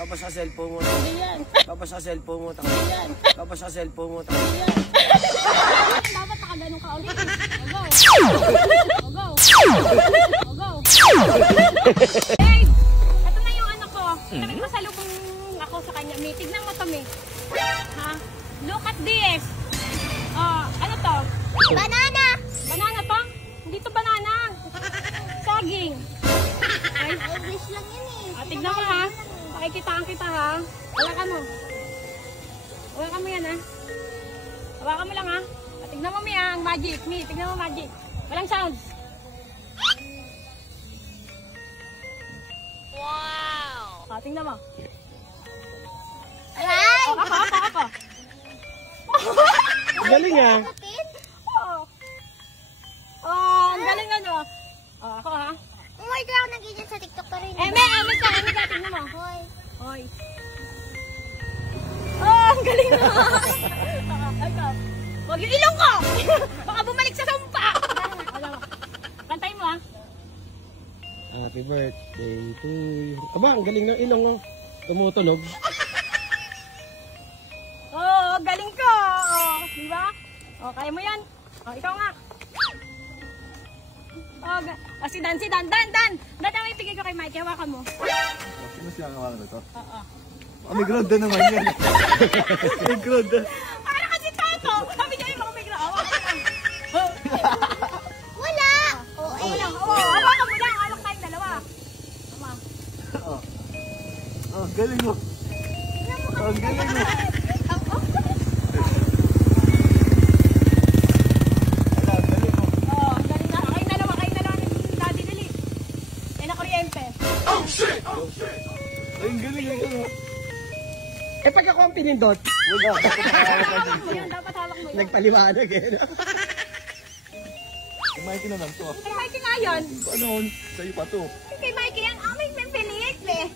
Tapos sa cellphone mo. Tapos sa cellphone mo. Tapos sa cellphone mo. Dapat nakaganong ka ulit. Go. Hey, ito na yung ano ko. Masalubong ako sa kanya. May tignan mo to, me. Ha? Look at this. Ano to? Banana! Banana to? Hindi to banana. Saging. Okay? English lang yan eh. Tignan mo ha. Pakikitaan kita ha. Hawakan mo. Hawakan mo yan ha. Hawakan mo lang ha. Tignan mo Mia, ang magic. Mi, tignan mo magic. Walang sound. Wow! Tignan mo. Aray! Ako. Galing ah. Ang galing ano. Ako ha. Umuwi ka ako nag-iyan sa TikTok pa rin. Eme ka, tignan mo. Hoy. Ang galing na. Ay ka. Huwag yung ilong ko. Baka bumalik sa sumpa. Kantayin mo ha. Happy birthday to you. Aba, ang galing ng ilong mo. Tumutunog. Galing ko. Diba? Kaya mo yan. Ikaw nga. Si Dan. Dan ang ipigay ko kay Mike. Hawakan mo. Sino siya ang hawakan nito? Oo. May ground naman yan. May ground. Para kasi tato. Sabi niya yung mga may ground. Hawakan mo. Wala! Hawakan mo lang. Alok tayong dalawa. Tama. Galing mo. Galing mo. Ay, galing. Eh pag ako ang pinindot, Wala. Dapat hawak mo yan. nagpaliwanag eh. No? Si Mikey na lang to. Kay Mikey nga yun. Ano? Sa'yo pa to. Kay Mikey yan. May pilit eh.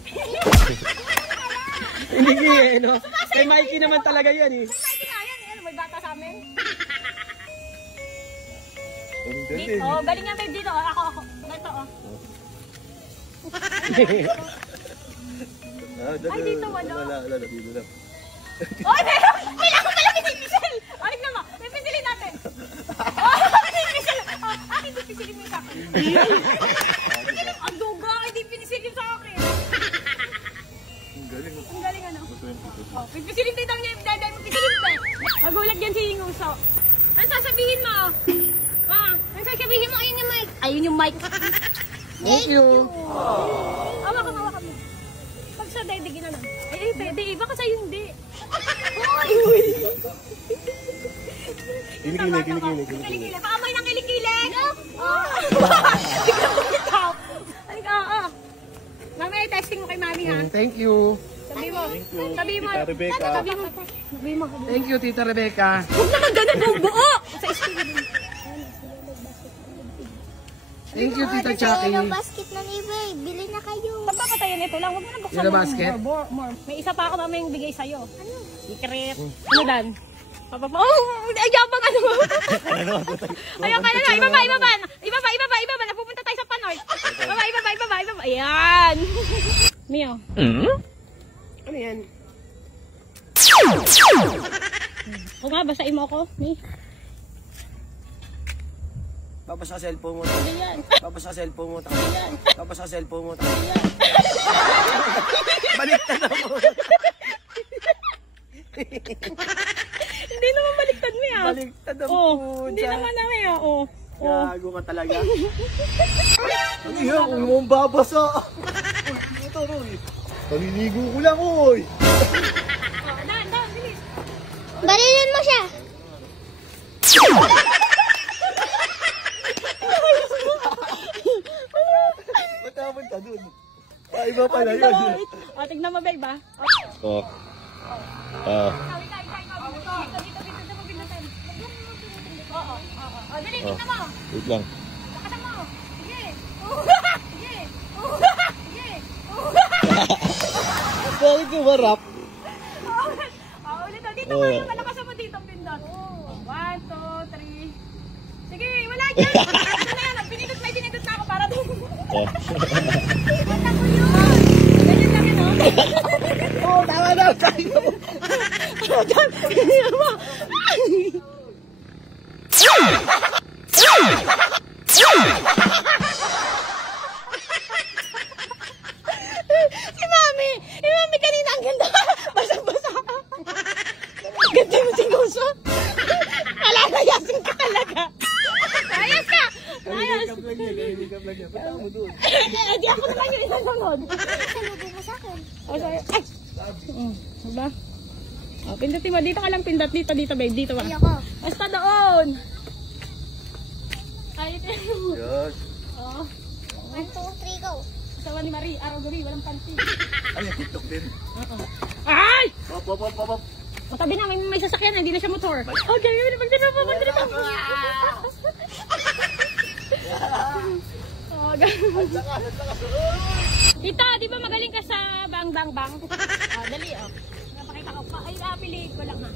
Hindi eh, no? Kay Mikey naman talaga yan eh. Kay Mikey nga yan. Ano, may bata sa amin. Ang galing. Galing yan babe dito. Ako. Ganito Ay, dito wala. Wala, dito lang. Meron! Kailangan pala pinipisil! Tignan mo, pipisilin natin. Pinipisil! Akin pipisilin mo sa akin. Ang duga, hindi pinisilin sa akin. Ang galing. Ang galing ano? Pipisilin din daw niya, dahil mo pisilin din. Magulat yan si Nguso. Ano sasabihin mo? Ano sasabihin mo? Ayun yung mic. Ayun yung mic. Thank you. Hawakan mo. Pag sa dede, na. Ay, dede, baka sa'yo hindi. Kilikili. Baka may nang kilikili. Tignan mo ikaw. Mamaya testing mo kay mami ha. Thank you. Sabi mo. Tita Rebecca. Sabi mo. Thank you, Tita Rebecca. Huwag naman ganun buo. Sa school. Thank you, Tita Chucky. Yung basket na ni Babe. Bili na kayo. Pagpapatayan ito lang. Huwag mo na buksan Yung basket? more. May isa pa ako na may bigay sa'yo. Ano? Secret. Ano Dan? Ay, yabang ano. Ayaw ka na. Ibaba. Napupunta tayo sa Panoy. Ibaba. Ayan. Mio. Ano yan? Huwag nga, basahin mo ako. Mi. Tapos sa cellphone mo. Ayan. Tapos sa cellphone mo. Tapos sa cellphone mo. Baliktad ako. Hindi naman baliktad mo yan. Baliktad ako. Hindi naman namin yan. Gago ka talaga. Ano yan? Huwag mong babasa. Ito, Roy. Paliligo ko lang, oy. Dan, bilis. Barilin mo siya. Matapon ka dun. Iba pala yun. Tignan mo, babe, ba? Dali, tignan mo. Wait lang. Lakasan mo. Sige. Bakit kumarap? Ulit. Dito nga yung malakasan mo dito, pindot. 1, 2, 3. Sige, wala dyan. Ano na yan? Pinindot na ako para doon. Oh. Ganyan lang yun, oh. Oo, tama na. Tayo. Si Mami kanina ang ganda. Basa-basa. Ganda mo si Goso. Alalayasin ka talaga. Ayos ka. Ayos. Punta mo doon. Di ako naman yung isasunod. Salubo mo sa akin. Ay. Diba? Oh, pindutin mo. Dito ka lang pindot. Dito, babe. Dito ba? Ayoko. Basta doon. Ay, ito. Yan. Oh. 1, 2, 3, go. Asawa ni Marie. Araw-gabi. Walang panty. Ay, TikTok din. Ay! Pop. O, tabi na, may sasakyan, hindi na siya motor. Okay, magdito. Oh, Tita, di ba magaling ka sa bang? Dali, oh. Napakita ko pa. Ay, piliin ko lang, ha.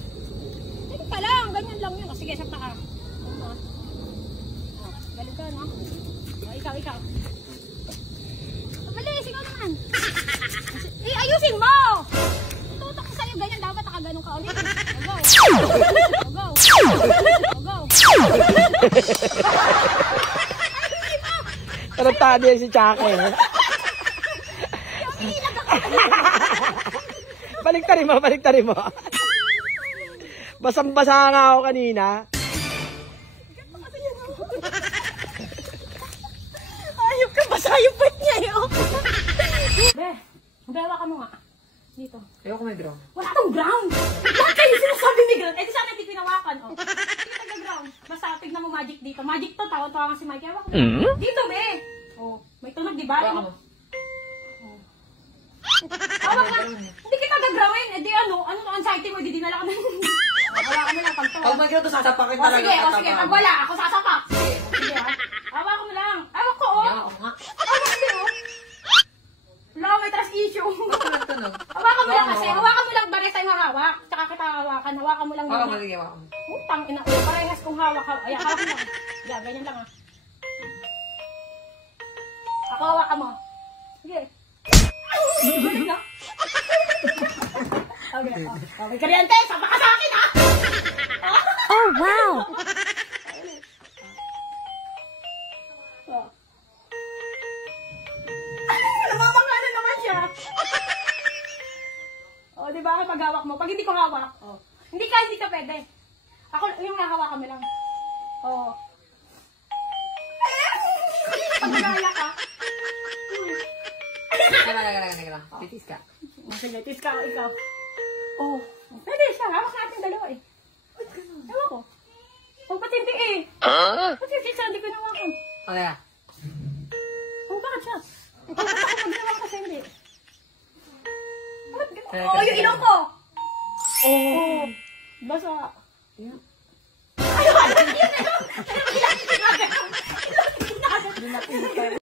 Ito pa lang, ganyan lang yun. O, sige, sa paa. Galing ka, no? O, ikaw. Mabilis, ikaw naman. Ayusin mo! Tutok ko sa'yo, ganyan. Dapat nakaganong ka ulit. Go. Tarantado yan si Chake. Baliktarin mo. Basang-basa nga ako kanina. Ayop ka, basa yung puwet niya, yun. Be, hawakan mo nga. Dito. Ayoko may ground. Wala kang ground. Lahat kayo sinasabi ni ground. Eh, di sana hindi pinawakan, oh. Hindi taga-ground. Basta, tignan mo magic dito. Magic to, tawa-tawa nga si Mike. Hawakan mo. Dito, be. Oh, may tunog, di ba? Hawakan mo. Hawakan. Hindi kita gagrawin. Eh, di ano anxiety mo, di dinala ka na. Hawakan mo lang, pagtawa. Pag may ganito, sasapakin O talaga. sige, pag wala, ako sasapak. Sige, ha? Hawakan mo lang. Hawak ko, oh. Ako nga. Hawak mo, oh. Wala, may trust issue. Bakit tunog? Hawakan mo lang kasi. Hawakan mo lang, bagay sa'yo hawak. Tsaka kita hawakan. Hawakan mo lang. Hawakan mo, sige, hawakan mo. Utang, ina. Parehas kong hawak. Ayan, hawak mo. Yeah, ganyan lang, ha. Ako, hawakan mo. Sige. Gulit na. Okay, karyente, sapa ka sa akin, ha? Oh, wow. Namamangana naman siya. O, di ba? Pag hawak mo. Pag hindi ko hawak, hindi ka pwede. Ako, yung hahawakan mo lang. O. Pag nagaya ka. Teka. Titis ka. Sige, tis ka, ikaw. Oh. Pwede siya. Hawak natin dalawa eh. Ewan ko. Huwag pati hindi eh. Pati siya, hindi ko nawakan. Okay. Oh, bakit siya? Bakit ako magnawa kasi hindi? Bakit ganun? Oh, yung ilong ko! Oh, basa. Ayun. Ayun! Ayun! Ayun!